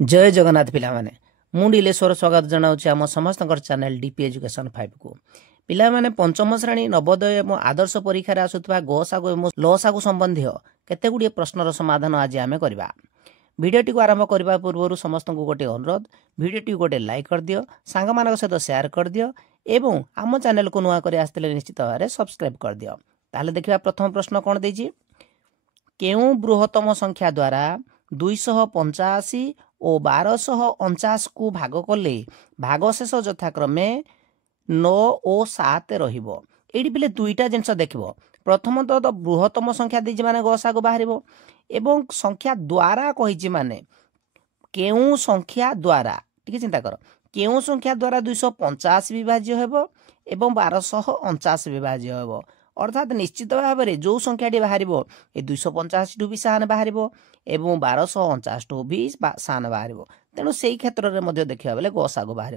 जय जगन्नाथ पिला माने मु नीलेश्वर स्वागत जनाऊँ आम समस्त चैनल डीपी एजुकेशन 5 को पिला माने पंचम श्रेणी नवोदय और आदर्श परीक्षा आसुवा गसागु और लसागु संबंधी केतेगुड़िए प्रश्नर समाधान आज आम करवा। भिडियोटी को आरंभ करने पूर्व समस्त को गोटे अनुरोध, भिडियोटी गोटे लाइक कर दियो, सांग मान सहित शेयर कर दियो एवं आम चैनल को नुआ कर आसते निश्चित भाव में सब्सक्राइब कर दियो। ताहले देखिबा प्रथम प्रश्न कौन देछि, केउं बृहत्तम संख्या द्वारा 285 और 1249 को भाग कले भागशेष यथाक्रमे 9 और 7 रहिबो। एडी पिले दुईटा जिनस देखिबो। प्रथमतः तो बृहत्तम संख्या देछि माने गसागु बाहरिबो एवं संख्या द्वारा कहिछि माने केउं संख्या द्वारा, ठीक चिंता कर, केउं संख्या द्वारा 285 विभाज्य हेबो एवं 1249 विभाज्य हेबो। अर्थात निश्चित भाव में जो संख्याटी बाहर ये 285 टू भी सान बाहर एवं 1249 टू भी सान बाहर। तेणु से क्षेत्र में देखा बेले गसागु बाहर।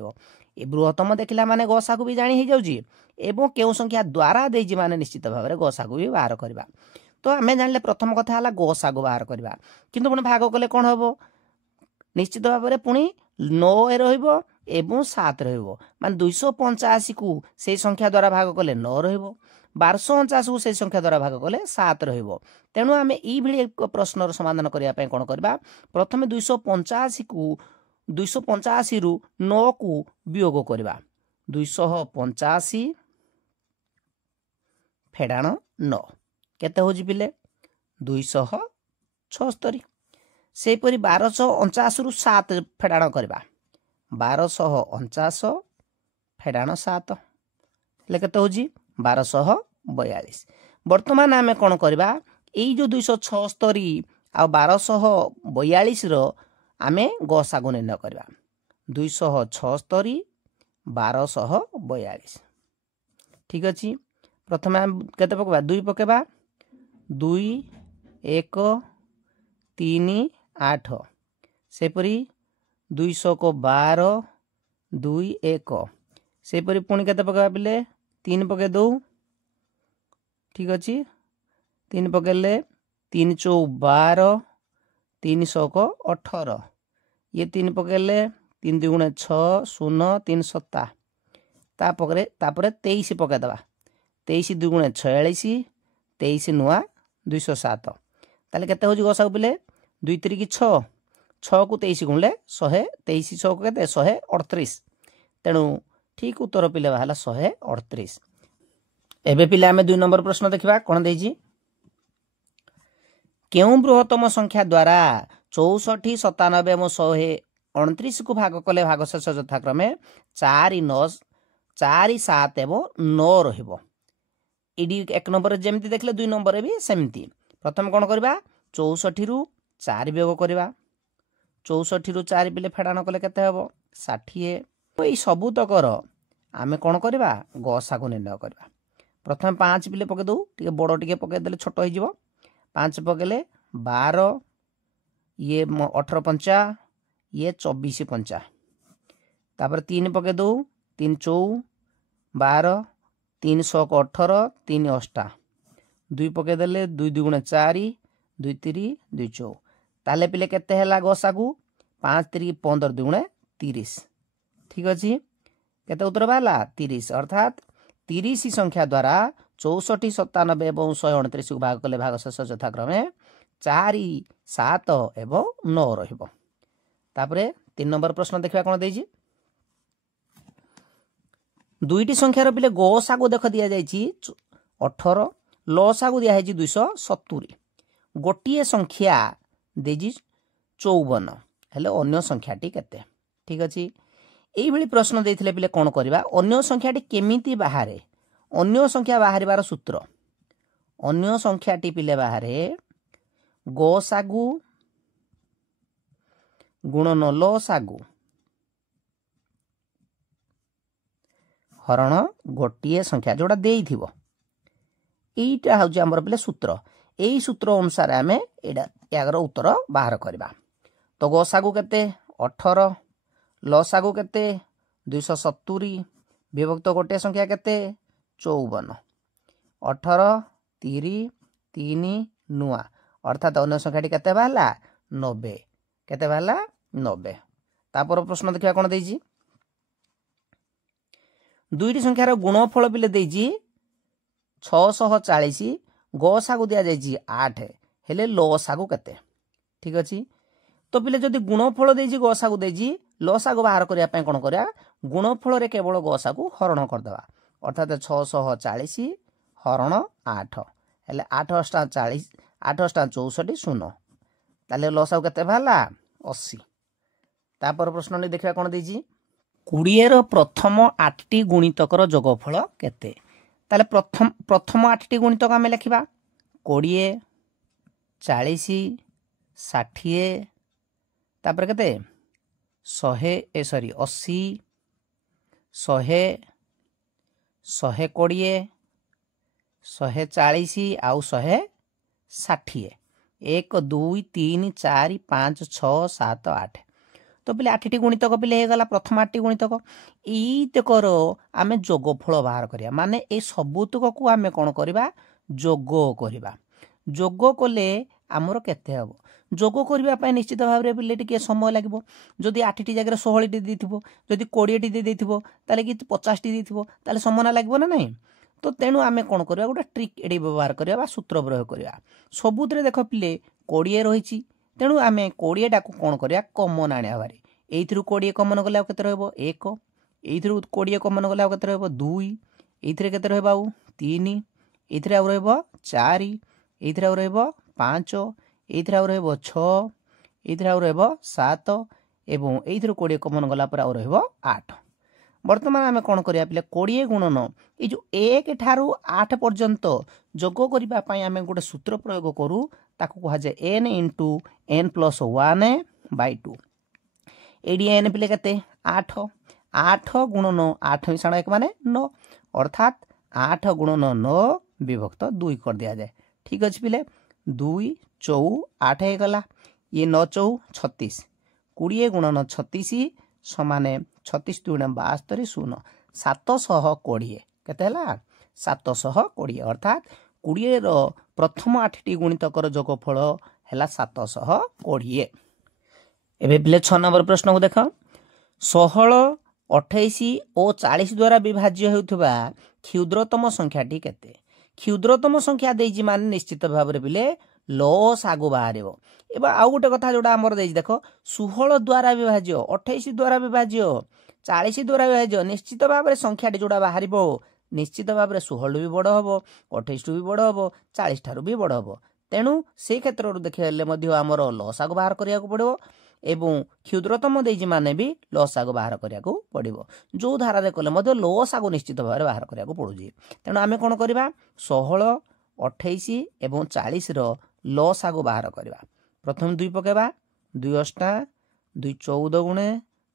ये बृहत्तम देखला माने गसागु भी जानी हो जाउची एवं केउ संख्या द्वारा देछि माने निश्चित भाव में गसागु भी बाहर करबा। तो आमे जानले प्रथम कथा हला गसागु बाहर करबा, किंतु पुणी भाग कले कोन हबो, निश्चित भाव में पुणी 9 रहिबो एवं 7 रहिबो। माने 285 को से संख्या द्वारा भाग कले 9 रहिबो, 1249 को से संख्या द्वारा भाग कले 7 रहिबो। तेणु आमे ई भली एक प्रश्नर समाधान करिया पय कोन करबा, प्रथमे 285 को 285 रु 9 को वियोग करबा। 285 फेडाण 9 केते होजी पिले 276। सेपरि 1249 रु 7 फेडाण करबा। 1249 फेडाण 7 ले केते होजी 1242। वर्तमान आमे कोन करबा, एई जो 276 आ 1242 रो आमे गसागु निर्णय करबा। 276 1242 ठीक अछि। प्रथमे केते पकबा 2 पकेबा, 2 1 3 8 सेपरि 200 को 12 2 1 सेपरि पुणी केते पकेबा पिले 3 पके दो, ठीक अच्छी 3 पकेले 3 चौ 12 300 को 18 ये 3 पकेले 3 दुगुणे 6 0 3 7 तापर 23 पके दबा। 23 दुगुणे 46 23 नुआ 207 ताले केते होजी गसागु पिले 2 3 की 6 6 को 23 गुणले 100 23 6 को केते 138। तेणु ठीक उत्तर पिले बाहला 138। एबे पिले आमे 2 नंबर प्रश्न देखिबा कोन देछि, केउं बृहत्तम संख्या द्वारा 64 97 और 129 को भाग कले भागशेष यथाक्रमे 4 9 4 7 एवं 9 रहिबो। इडी 1 नंबर जेमति देखले 2 नंबर भी सेमति। प्रथम कोन करबा 64 रु 4 वियोग करबा। 64 रु 4 पिले फेडाण कले केते हबो 60। तो एई सबु तकर आमे कोन करबा गसागु निर्णय करबा। प्रथम 5 पिले पके दो, टिके बड़ टिके पके देले छोट हो जिवो। 5 पकेले 12 ये 18 पंचा ये 24 पंचा, तापर 3 पके दो 3 चौ 12 300 को 18 3 8 2 पके देले 2 दुगुणे 4 2 3 2 चौ ताले पिले केते हैला गसागु 5 3 15 दुगुणे 30, ठीक अछि। केते उत्तर बाला 30। अर्थात 30 संख्या द्वारा 64 97 और 129 को भाग कले भागशेष यथाक्रमे 4 7 एवं 9 रहिबो। तापरे 3 नंबर प्रश्न देखिबा कोन देछि, दुईटी संख्यार पिले गसागु देख दिया जायछि 18 लसागु दिया है 270। गोटिए संख्या देछि 54 हेले अन्य संख्याटी केते, ठीक अछि। एई भली प्रश्न देथिले पिले कोन करबा, अन्य संख्याटी केमिति बाहरे, अन्य संख्या बाहरिबार सूत्र, अन्य संख्याटी पिले बाहरे गसागु गुणन लसागु हरण गोटिए संख्या जोड़ा देइथिबो। एईटा हउची हमर पिले सूत्र। एई सूत्र अनुसार आमे एडा यागर उत्तर बाहर करबा। तो गसागु केते 18 लसागु केते 270 विभक्त गोटे संख्या केते 54 18 30 3 नुआ अर्थात अन्य संख्याटी केते बाहला 90 केते बाहला 90। तापर प्रश्न देखा कौन देजी दुईटी संख्यार गुणफल पिले देजी 640 गसागु दिया जाइए 8 हेले लसागु केते ठीक अच्छे। तो पिले जदि गुणफल देजी गसागु देजी लसागु बाहर करने कौन करा गुणफल रे केवल गसागु हरण करदे अर्थात 640 हरण 8 हेले 8 अष्टा 40 8 अष्टा 64 शून्य ताले लसागु केते बाहला 80। तापर प्रश्न देखा कौन देजी 20 प्रथम 8टी गुणितकर जोगफल केते ताले प्रथम 8टी गुणितक आमे लिखिबा 20 40 60 तापर केते 100 80 100 120 140 आउ 160 1 2 3 4 5 6 7 8। तो पिले 8टी गुणितक पिले हो गला प्रथम 8टी गुणितक एतकर आम जोगफल बाहर करिया माने ए सबुतक को आम कौन करवा जोग करवा जोग कले आमर केते हबो जोग करने निश्चित भाव में पिले टिके समय लगे जदि 8टी जगह 16टी देथिबो जदि 20टी दे देथिबो ताले कि 50टी देथिबो ताले समय ना लागबो ना नहीं। तो तेणु आम कौन करवा गोटे ट्रिक एडी व्यवहार करवा सूत्र प्रयोग करवा सबुतरे देख पिले 20 रही तेणु आम 20 टाक कौन करवा कमन आनिया भारी एइथिरु 20 कमन गले केते रहबो 1 एइथिरु 20 कमन गले केते रहबो 2 एइथिरे केते रहबो 3 एइथिरे आ रहबो 4 एइथिरे आ रहबो 5 एइथिरे आ रहबो 6 एइथिरे आ रहबो 7 एवं एइथिरु 20 कमन गला पर आ रहबो 8। वर्तमान आम कौन करिया पिले 20 गुणन ए जो 1 ठारू 8 पर्यंत जोग करिबा पई आम गोटे सूत्र प्रयोग करू ताको कहा जाय n * n + 1/2 एडी एन पिले केते 8 8 गुणन 8 मिसाण 1 माने 9 अर्थात 8 गुणन 9 विभक्त 2 कर दिया जाए ठीक अच्छे पिले 2 4 8 हो गला ये 9 4 36 20 गुणन 36 समान 36 2 72 शून्य 720 केते हला 720 अर्थात 20 रो प्रथम 8टी गुणितकर जोगफल हैला 720। एबे पिले 6 नंबर प्रश्न को देख 16 28 और 40 द्वारा विभाज्य होउथबा क्षुद्रतम संख्याटी केते क्षुद्रतम संख्या देजी मान निश्चित भाव में पिले लस आगु बाहर एवं आउ गोटे कथा जोड़ा आमर देजी देख 16 द्वारा विभाज्य 28 द्वारा विभाज्य 40 द्वारा विभाज्य निश्चित भाव में संख्याटी जोड़ा बाहर निश्चित भाव में 16 भी बड़ हम 28 भी बड़ हम 40 ठारू भी बड़ हम तेणु से क्षेत्र देखिए आमर लस आगु बाहर करिया पड़ो एवं क्षुद्रतम देजी माने भी लस आगु बाहर करिया पड़ो जो धारा कले लस आगु निश्चित भाव में बाहर करिया पड़ुଛି तेणु आम कौन करवा 16 28 एवं 40 रो लस आगु बाहर करवा प्रथम 2 पकेबा 2 अष्टा 2 14 गुणे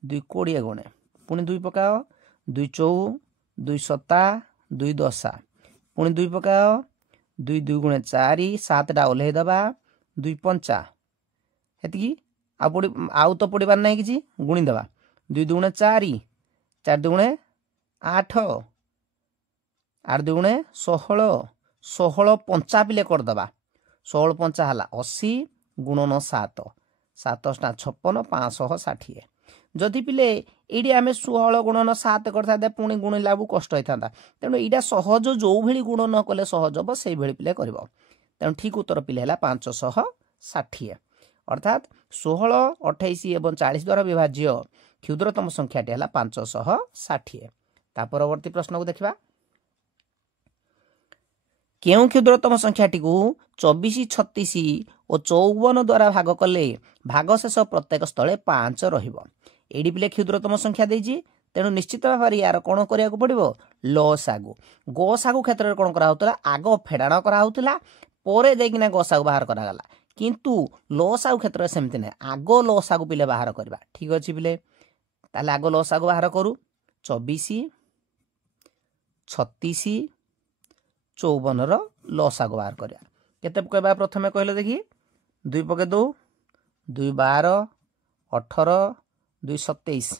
2 20 गुणे पुणी 2 पकाओ 2 4 2 7 2 10 पुणी 2 पकाओ 2 2 गुणे 4 7 टा ओल्हे दबा 2 5 हेतकी आउ तो पड़बार ना कि गुणी दबा 2 2 गुणे 4 4 2 गुणे 8 8 2 गुणे 16 16 5 पिले करदबा 16 5 हला 80 गुणन 7 7 अष्टा 56 560 जदि पिले ये आम 16 गुणन 7 करता पुणी गुणिला कष्ट होता तेणु यहाँ सहज जो भाई गुण न कले सहज हम से पिले कर तेणु ठीक उत्तर पिले 560 अर्थात 16 28 और 40 द्वारा विभाज्य क्षुद्रतम संख्याटी है 560। ता परवर्ती प्रश्न को देखा क्यों क्षुद्रतम संख्याटी को 24 36 और 54 द्वारा भाग कले भागशेष प्रत्येक स्थले 5 रहिबो एडी पिले क्षुद्रतम संख्या देजी तेणु निश्चित भाव में यार कौन करा पड़ो लसागु गसागु क्षेत्र में कौन करा आग फेड़ाण करा पर देकिना गसागु बाहर करागला किंतु लसागु क्षेत्र में सेमती ना आग लसागु पिले बाहर करवा ठीक अच्छे पिले ताले आग लसागु बाहर करू 24 36 54 लसागु बाहर करा केते कहबा प्रथमे कहले देखी 2 पके 2 2 12 18 2 27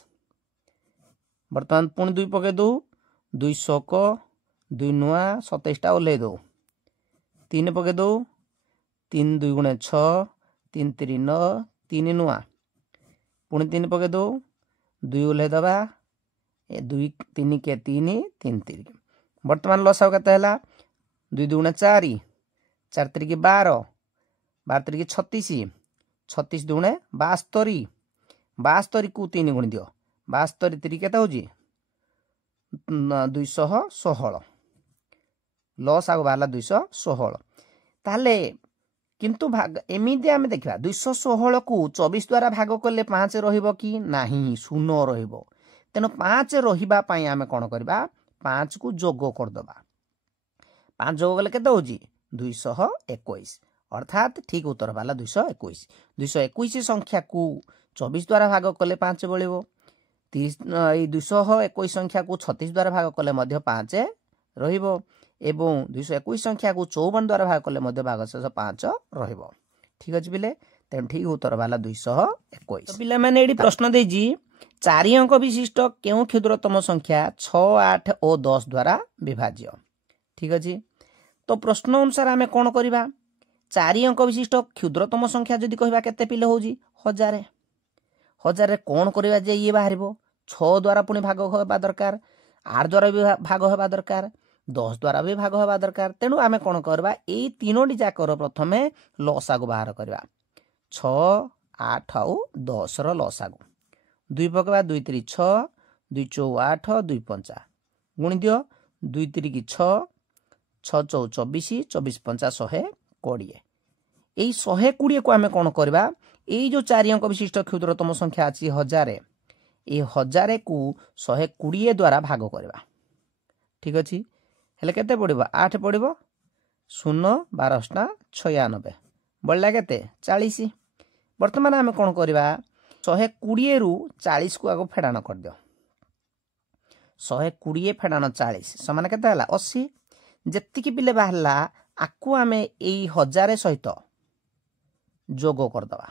बर्तमान पुणी 2 पके 2 2 शोक 2 नुआ 27 टा ओल्हे दो 3 पके 2 3 2 गुणे 6 3 3 9 3 नुआ पुणी 3 पके दो 2 ओल्हे दबा 2 3 के 3 3 3 वर्तमान लसागु केते हला 2 2 4 4 3 12 12 3 36 36 2 72 72 को 3 गुणी दियो 72 3 केते होजी 216 लसागु बाहला 216 ताले किंतु भाग एमिति आमे देखिबा 216 को 24 द्वारा भाग करले 5 रहिबो कि नाही शून्य रहिबो तेनो 5 रहिबा पई आमे कोन करबा 5 को जोग कर दबा 5 जोग गले केते होजी 221 अर्थात ठीक उत्तर वाला 221 221 संख्या को 24 द्वारा भाग करले 5 बळिबो 221 संख्या को 36 द्वारा भाग करले मध्य 5 रहिबो एवं 221 संख्या को 54 द्वारा भाग करले मध्य भागशेष 5 रहिबो ठीक अछि बिले तेम ठीक उत्तर वाला 221 तो पिला माने एडी प्रश्न देजी 4 अंक विशिष्ट केउ क्षुद्रतम संख्या 6 8 और 10 द्वारा विभाज्य ठीक अछि तो प्रश्न अनुसार आमे कोन करिबा 4 अंक विशिष्ट क्षुद्रतम संख्या जदि कहबा केते पिले होजी 1000 1000 रे कोन करिबा जे ये बाहरिबो 6 द्वारा पुनी भाग होबा दरकार 8 द्वारा भी भाग होबा दरकार 10 द्वारा भी भाग होबा दरकार तेनु आमे कोन करबा एई तीनोटी जाकर प्रथमे लसागु बाहर करबा 6 8 और 10 रो लसागु 2 पकबा 2 3 6 2 4 8 2 5 गुणी दियो 2 3 की 6 6 4 24 24 5 120 एई 120 को आमे कोन करबा एई जो 4 अंक विशिष्ट क्षुद्रतम संख्या अछि 1000 ए 1000 को 120 द्वारा भाग करबा ठीक अछि हेले केते पड़िबो 8 पड़िबो 0 12 96 बळला केते 40 वर्तमान आमे कोन करबा 120 रु 40 को आगो फेडान कर दियो 120 फेडान 40 समान केते हला 80 जत्ति की पिले बाहला आकु आमे एई 1000 सहित जोगो कर दबा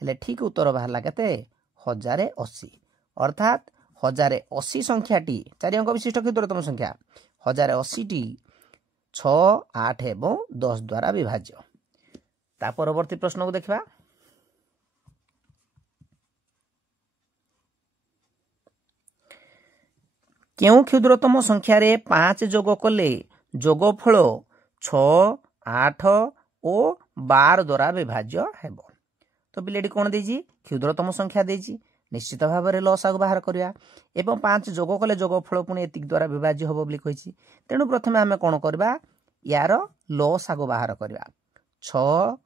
हेले ठीक उत्तर बाहला केते 1080 अर्थात 1080 संख्याटी 4 अंक विशिष्ट क्षुद्रतम संख्या 1080 टी 6 8 एवं 10 द्वारा विभाज्य ता परवर्ती प्रश्न को देखबा केउ क्षुद्रतम संख्या रे 5 जोग कले जोगफल 6 8 और 12 द्वारा विभाज्य हेबो तो पिलेडी कोन देजी क्षुद्रतम संख्या देजी निश्चित भाव में लसागु बाहर करिया एवं 5 जोग कले जोगफल पुणी एतिक द्वारा विभाज्य होबो बोली कहिछि तेनु प्रथमे आमे कोन करबा यार लसागु बाहर करिया 6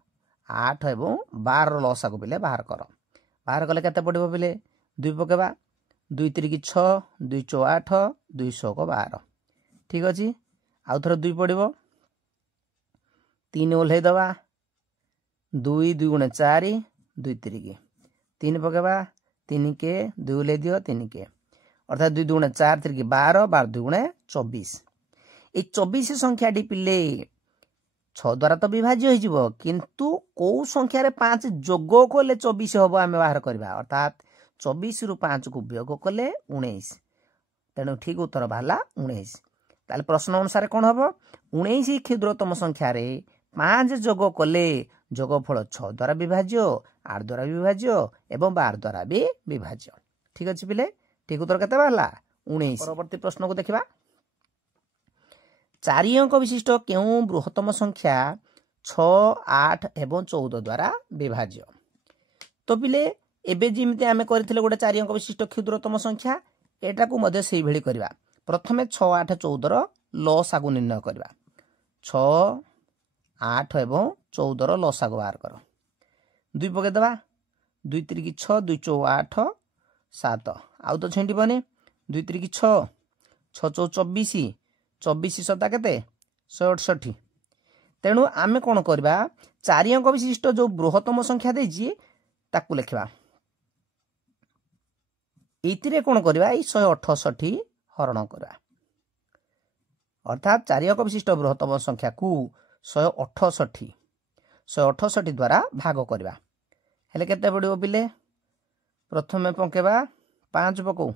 8 एवं 12 रो लसागु बिले बाहर कले केते पड़िबो बिले 2 पकेबा 2 3 की 6 2 4 8 200 को 12 ठीक अछि आउ थरो 2 पड़िबो 3 ओल्हे दबा 2 2 गुणे 4 2 3 की 3 पकेबा 3 के 2 ले दियो 3 के अर्थात 2 गुणे 4 3 की 12 12 2 गुणे 24 ए 24 संख्या डी पिले 6 द्वारा तो विभाज्य हो जिवो किंतु को संख्या रे 5 जोग कोले 24 होबो आमे बाहर करबा अर्थात 24 रु 5 को वियोग कले 19 तेनु ठीक उत्तर बाहला 19 ताले प्रश्न अनुसार कोन होबो 19 क्षुद्रतम संख्या रे 5 जोग कले जोगफल 6 द्वारा विभाज्य 8 द्वारा विभाज्य एवं 12 द्वारा भी विभाज्य ठीक अछि पिले ठीक उत्तर केते बाहला 19 परवर्ती प्रश्न को देखिबा 4 अंक विशिष्ट केउ बृहत्तम संख्या 6 8 एवं 14 द्वारा विभाज्य तो पिले एबे जिमिते आमे करथिले गोटे 4 अंक विशिष्ट क्षुद्रतम संख्या एटा को मध्ये सेही भेली करबा प्रथमे 6 8 14 रो लसागु निर्णय करबा 6 8 एवं 14 रो लसागु बाहर करो 2 पके दबा 2 3 की 6 2 4 8 7 आउ तो छेंडी बने 2 3 की 6 6 4 24 24 सता केते 168 तेणु आमे कोन करबा 4 अंक विशिष्ट जो बृहत्तम संख्या देजी ताकू लिखबा एतिरे कोन करबा ए 168 हरण करबा अर्थात 4 अंक विशिष्ट बृहत्तम संख्या को 168 द्वारा भाग करबा हेले केते पड़िबो पिले प्रथमे पकेबा 5 पको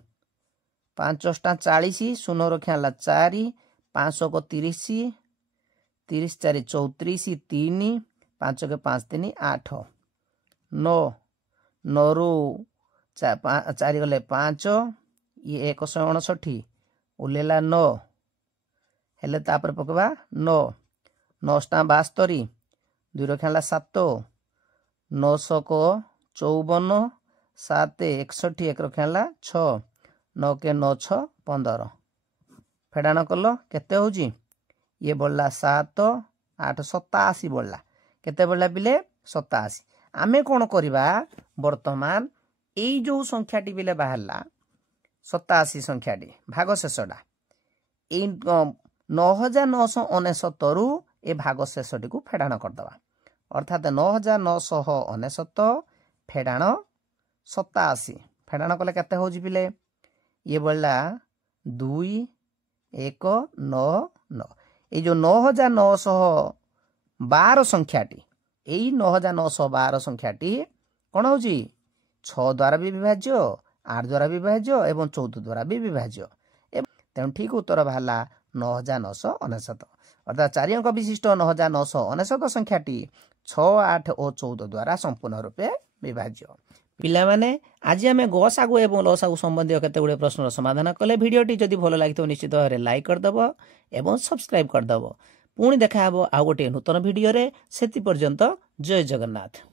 5 40 शून्य रखियाला 4 500 को 30 30 4 34 3 5 के 5 3 8 9 9 रु चारि गले 5 ये 159 ओल्लेला 9 हेले तापर पकवा 9 9 72 2 रखेला 7 900 को 54 7 61 1 रखेला 6 9 के 9 6 15 फेडाण कल केते होजी ये बढ़ला 7 8 87 बढ़ला केते बढ़ला बिले 87 आमे कोन करबा वर्तमान एई जो संख्याटी बिले बाहरला 87 संख्याटी भाग शेषडा ए 9999 रु ए भाग शेषटी को फेडाण करदबा अर्थात 9999 फेडाण 87 फेडाण कले केते होजी बिले ये बढ़ला 2 1 9 9 ये जो 9912 संख्याटी यही 9912 संख्याटी कौन हो 6 द्वारा भी विभाज्य 8 द्वारा विभाज्य एवं 14 द्वारा भी विभाज्य तेणु ठीक उत्तर बाहला 9999 अर्थात 4 अंक विशिष्ट 9999 संख्याटी 6 8 और 14 द्वारा संपूर्ण रूपे विभाज्य पिला माने आज आम गसागु एवं लसागु संबंधी केते गुडे प्रश्न समाधान कले भिडियोटी जदि भल लागितो निश्चित भाव लाइक करदब एवं सब्सक्राइब करदब पुणी देखा हबो आ गोटे नूतन भिडियो रे सेति पर्यंत जय जगन्नाथ।